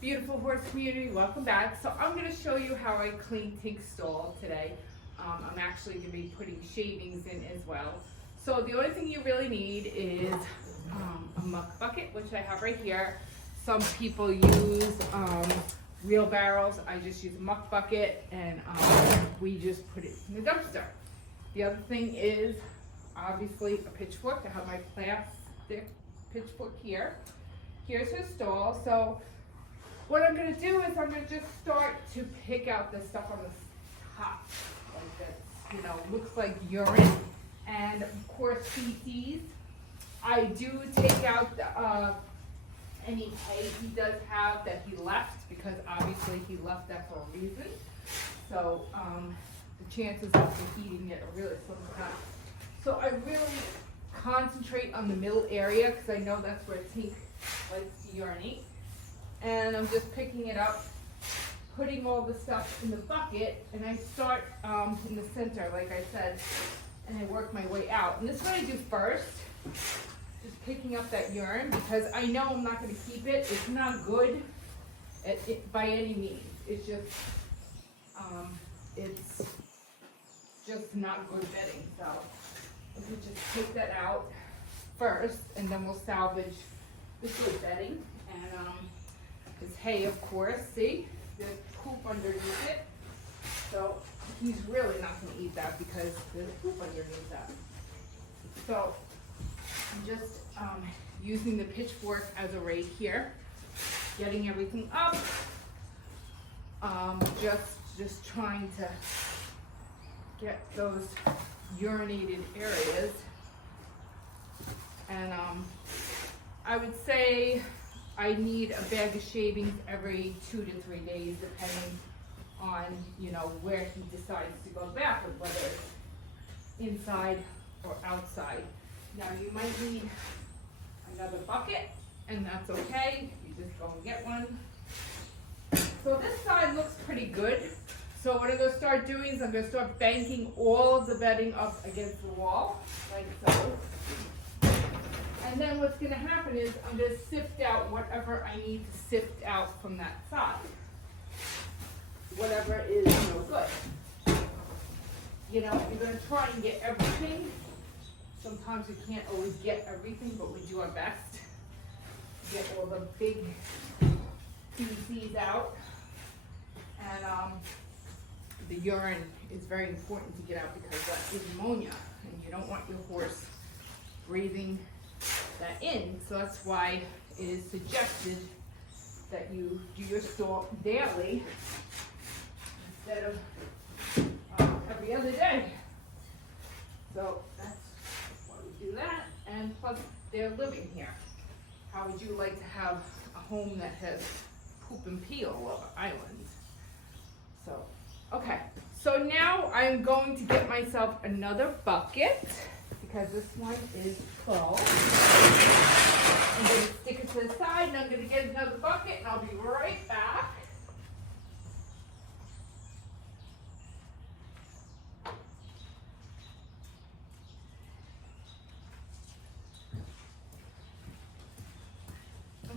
Beautiful horse community, welcome back. So I'm going to show you how I clean Tink's stall today. I'm actually going to be putting shavings in as well. So the only thing you really need is a muck bucket, which I have right here. Some people use wheelbarrows. I just use a muck bucket and we just put it in the dumpster. The other thing is obviously a pitchfork. I have my plastic pitchfork here. Here's his stall. So what I'm going to do is I'm going to just start to pick out the stuff on the top, like that, looks like urine, and of course feces. I do take out any hay he does have that he left, because obviously he left that for a reason. So the chances of him eating it are really slim to none. So I really concentrate on the middle area because I know that's where Tink likes to urinate. And I'm just picking it up, putting all the stuff in the bucket, and I start in the center, like I said, and I work my way out. And this is what I do first, just picking up that urine, because I know I'm not going to keep it. It's not good by any means. It's just not good bedding. So let me just take that out first, and then we'll salvage this good bedding. And this hay, of course, see, there's poop underneath it. So he's really not going to eat that because there's poop underneath that. So I'm just using the pitchfork as a rake here, getting everything up. Just trying to get those urinated areas. And I would say I need a bag of shavings every 2 to 3 days, depending on, where he decides to go to the bathroom, whether it's inside or outside. Now you might need another bucket, and that's okay. You just go and get one. So this side looks pretty good. So what I'm going to start doing is I'm going to start banking all of the bedding up against the wall, like so. And then what's going to happen is I'm going to sift out whatever I need to sift out from that side. Whatever is no good. You're going to try and get everything. Sometimes we can't always get everything, but we do our best to get all the big feces out. And the urine is very important to get out because that is ammonia, and you don't want your horse breathing that in. So that's why it is suggested that you do your stall daily instead of every other day. So that's why we do that. And plus they're living here. How would you like to have a home that has poop and pee all over islands? So okay, so now I'm going to get myself another bucket, because this one is full. I'm going to stick it to the side, and I'm going to get another bucket, and I'll be right back.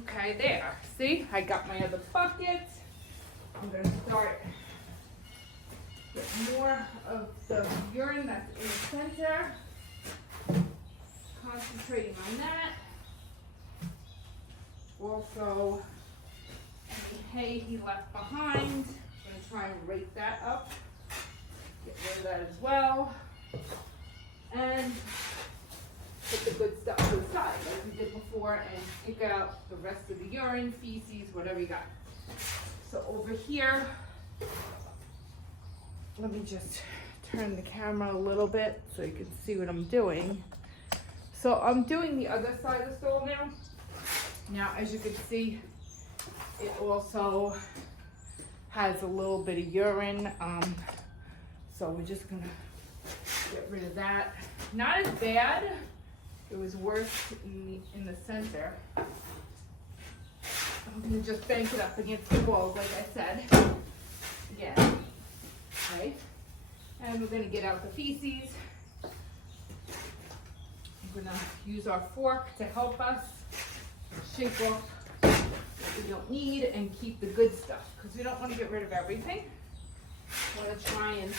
Okay, there. See, I got my other bucket. I'm going to start get more of the urine that's in the center. Concentrating on that. Also, any hay he left behind, I'm going to try and rake that up. Get rid of that as well. And put the good stuff to the side like we did before, and pick out the rest of the urine, feces, whatever you got. So over here, let me just turn the camera a little bit so you can see what I'm doing. So I'm doing the other side of the stall now. Now, as you can see, it also has a little bit of urine. So we're just gonna get rid of that. Not as bad. It was worse in the center. I'm gonna just bank it up against the walls, like I said. Again, right? And we're gonna get out the feces. I'm gonna use our fork to help us shake off we don't need and keep the good stuff, because we don't want to get rid of everything. We want to try and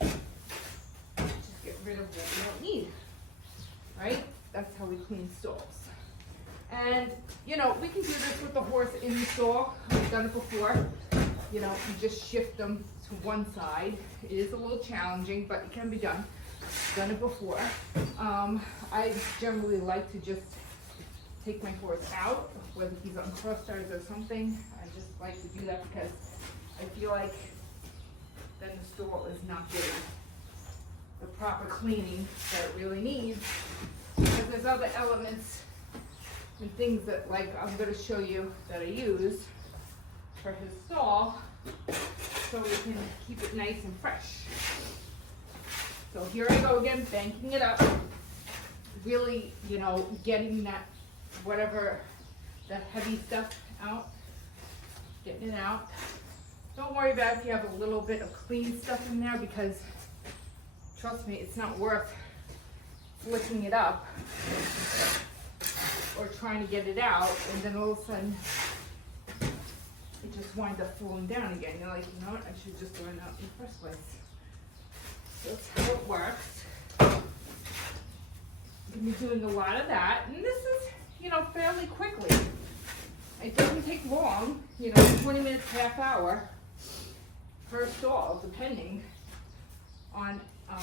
just get rid of what we don't need, right? That's how we clean stalls. And, you know, we can do this with the horse in the stall. I've done it before. You know, you just shift them to one side. It is a little challenging, but it can be done. I've done it before. I generally like to just take my horse out, whether he's on cross ties or something. I just like to do that because I feel like then the stall is not getting the proper cleaning that it really needs. Because there's other elements and things that, like, I'm going to show you that I use for his stall so we can keep it nice and fresh. So here I go again, banking it up, really, you know, getting that, whatever, that heavy stuff out, getting it out. Don't worry about if you have a little bit of clean stuff in there, because trust me, it's not worth flicking it up or trying to get it out, and then all of a sudden it just winds up falling down again. You're like, you know what, I should just throw it out in the first place. That's how it works. You'll be doing a lot of that, and this is, you know, fairly quickly. It doesn't take long, you know, 20 minutes, half hour per stall, depending on how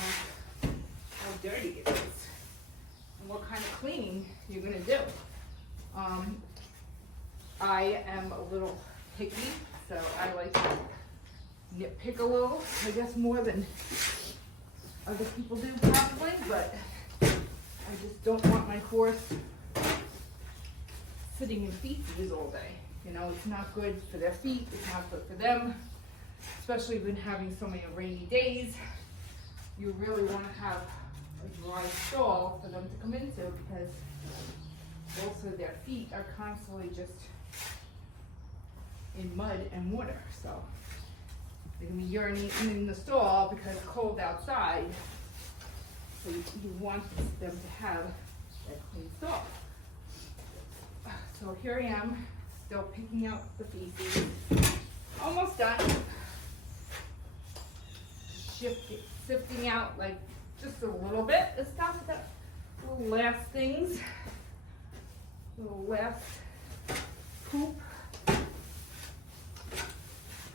dirty it is and what kind of cleaning you're gonna do. I am a little picky, so I like to nitpick a little, I guess more than other people do probably, but I just don't want my horse sitting in feces all day. You know, it's not good for their feet, it's not good for them, especially when having so many rainy days. You really want to have a dry stall for them to come into, because also their feet are constantly just in mud and water. So they're going to be urinating in the stall because it's cold outside. So you want them to have that clean stall. So here I am, still picking out the feces. Almost done. Sifting out like just a little bit of stuff, that little last things, little last poop.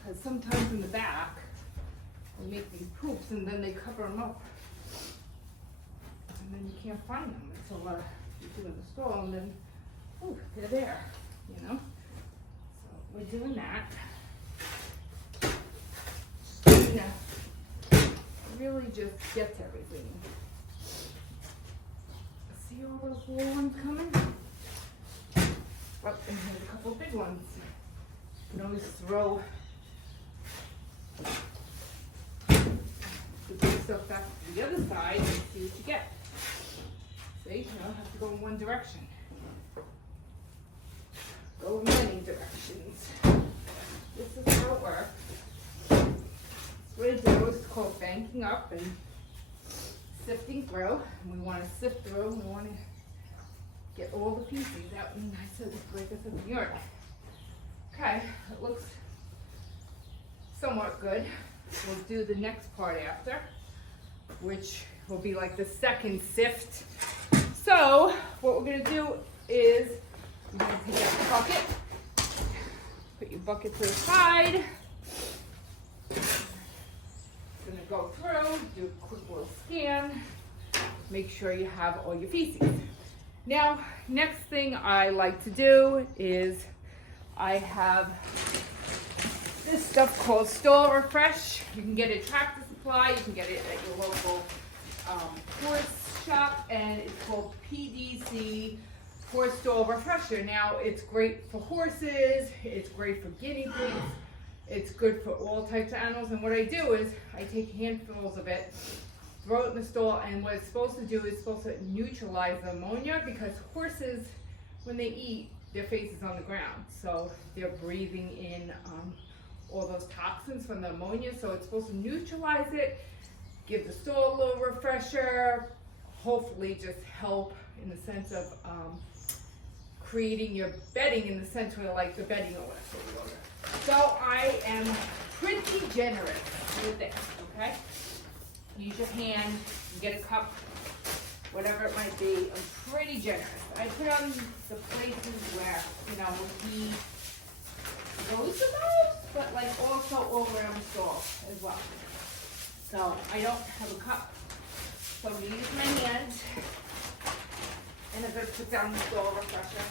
Because sometimes in the back, they make these poops and then they cover them up. And then you can't find them until you do in the stall, and then, oh, they're there, you know? So we're doing that. Just really just get everything. See all those little ones coming? Oh, and here's a couple of big ones. You can always throw the big stuff back to the other side and see what you get. See, you don't have to go in one direction. Go in many directions. This is how it works. What I do is called banking up and sifting through. And we want to sift through, and we want to get all the feces out, and I said, like I said, the urine. Okay, it looks somewhat good. We'll do the next part after, which will be like the second sift. So what we're gonna do is you're gonna take out the bucket, put your bucket to the side. Gonna go through, do a quick little scan, make sure you have all your feces. Now, next thing I like to do is I have this stuff called Stall Refresh. You can get it at Tractor Supply, you can get it at your local horse shop, and it's called PDC Horse Stall Refresher. Now, it's great for horses, it's great for guinea pigs, it's good for all types of animals, and what I do is I take handfuls of it, throw it in the stall, and what it's supposed to do is supposed to neutralize the ammonia, because horses, when they eat, their face is on the ground, so they're breathing in all those toxins from the ammonia, so it's supposed to neutralize it, give the stall a little refresher, hopefully just help in the sense of creating your bedding in the center, like the bedding or whatever. So I am pretty generous with this, okay? Use your hand, get a cup, whatever it might be. I'm pretty generous. I put on the places where, you know, he goes the most, but like also all around the stall as well. So I don't have a cup, so I'm gonna use my hands, and I'm gonna put down the stall refresher,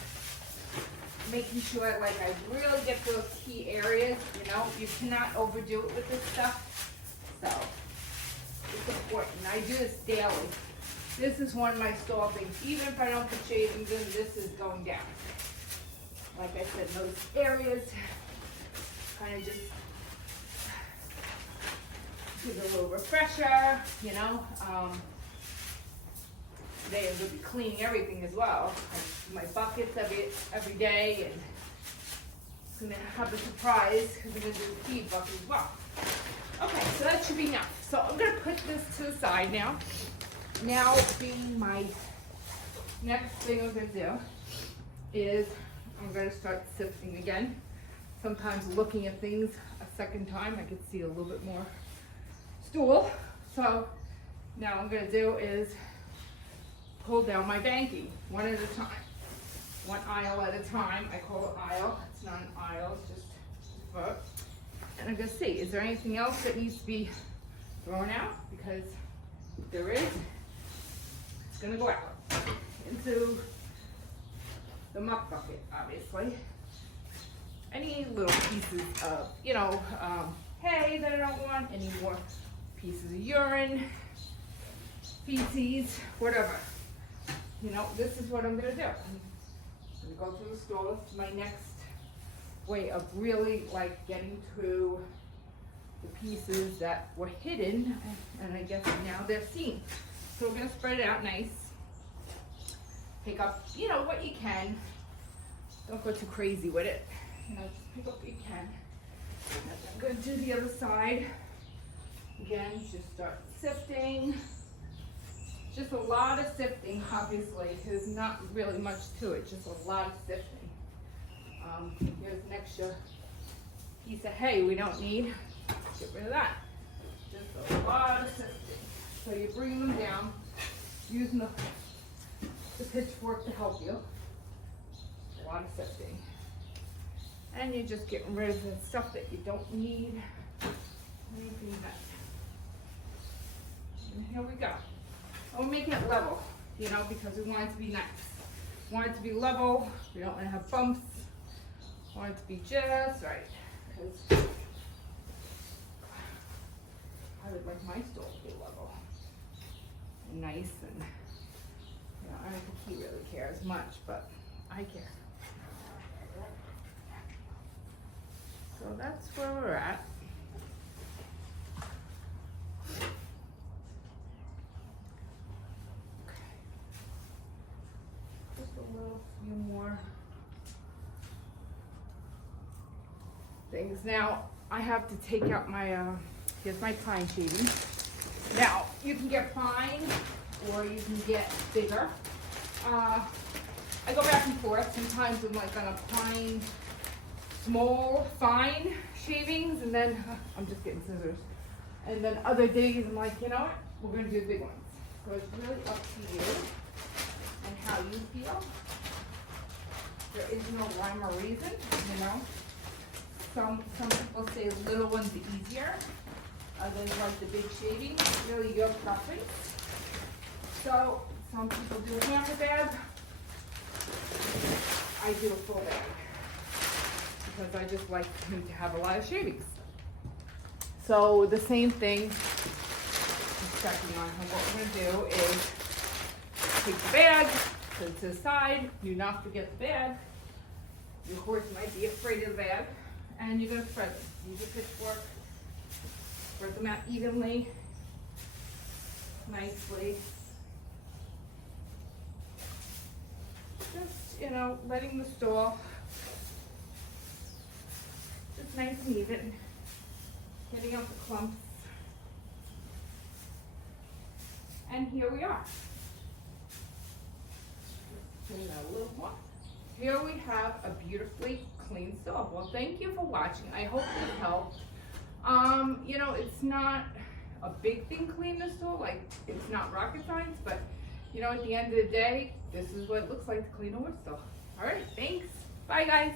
making sure like I really get those key areas. You know, you cannot overdo it with this stuff. So it's important. I do this daily. This is one of my stall things. Even if I don't put shavings in, this is going down. Like I said, those areas kind of just give it a little refresher, you know. Today I'm going to be cleaning everything as well. I do my buckets every day, and it's going to have a surprise because I'm going to do the feed bucket as well. Okay, so that should be enough. So I'm going to put this to the side now. Now, being my next thing I'm going to do is I'm going to start sifting again. Sometimes looking at things a second time, I can see a little bit more stool. So now what I'm going to do is pull down my banking one at a time, one aisle at a time. I call it aisle. It's not an aisle, it's just a foot. And I'm going to see, is there anything else that needs to be thrown out? Because if there is, it's going to go out into the muck bucket, obviously. Any little pieces of, you know, hay that I don't want, any more pieces of urine, feces, whatever. You know, this is what I'm going to do. I'm going to go through the store. This is my next way of really like getting to the pieces that were hidden, and I guess now they're seen. So we're going to spread it out nice. Pick up, you know, what you can. Don't go too crazy with it. You know, just pick up what you can. I'm going to do the other side. Again, just start sifting. Just a lot of sifting, obviously. There's not really much to it, just a lot of sifting. Here's an extra piece of hay we don't need. Get rid of that. Just a lot of sifting. So you bring them down, using the pitchfork to help you. A lot of sifting. And you're just getting rid of the stuff that you don't need. Anything that. And here we go. And we're making it level, you know, because we want it to be nice. We want it to be level. We don't want to have bumps. We want it to be just right. Because I would like my stall to be level and nice, and you know, I don't think he really cares much, but I care. So that's where we're at. Just a little few more things. Now I have to take out my here's my pine shaving. Now you can get fine or you can get bigger. I go back and forth. Sometimes I'm like on a pine small fine shavings, and then I'm just getting scissors. And then other days I'm like, you know what? We're gonna do big ones. So it's really up to you and how you feel. There is no rhyme or reason, you know. Some people say little ones are easier. Others like the big shaving. It's really your preference. So some people do a hammer bag. I do a full bag because I just like him to have a lot of shavings. So the same thing, just checking on him. What we're gonna do is take the bag, put it to the side. Do not forget the bag. Your horse might be afraid of the bag. And you're gonna spread them. Use a pitchfork. Spread them out evenly, nicely. Just, you know, letting the stall just nice and even. Getting out the clumps. And here we are. Just clean out a little more. here we have a beautifully clean stove. Well, thank you for watching. I hope this helped. You know, it's not a big thing clean the stove, like it's not rocket science, but you know, at the end of the day, this is what it looks like to clean a wood stove. All right, thanks. Bye, guys.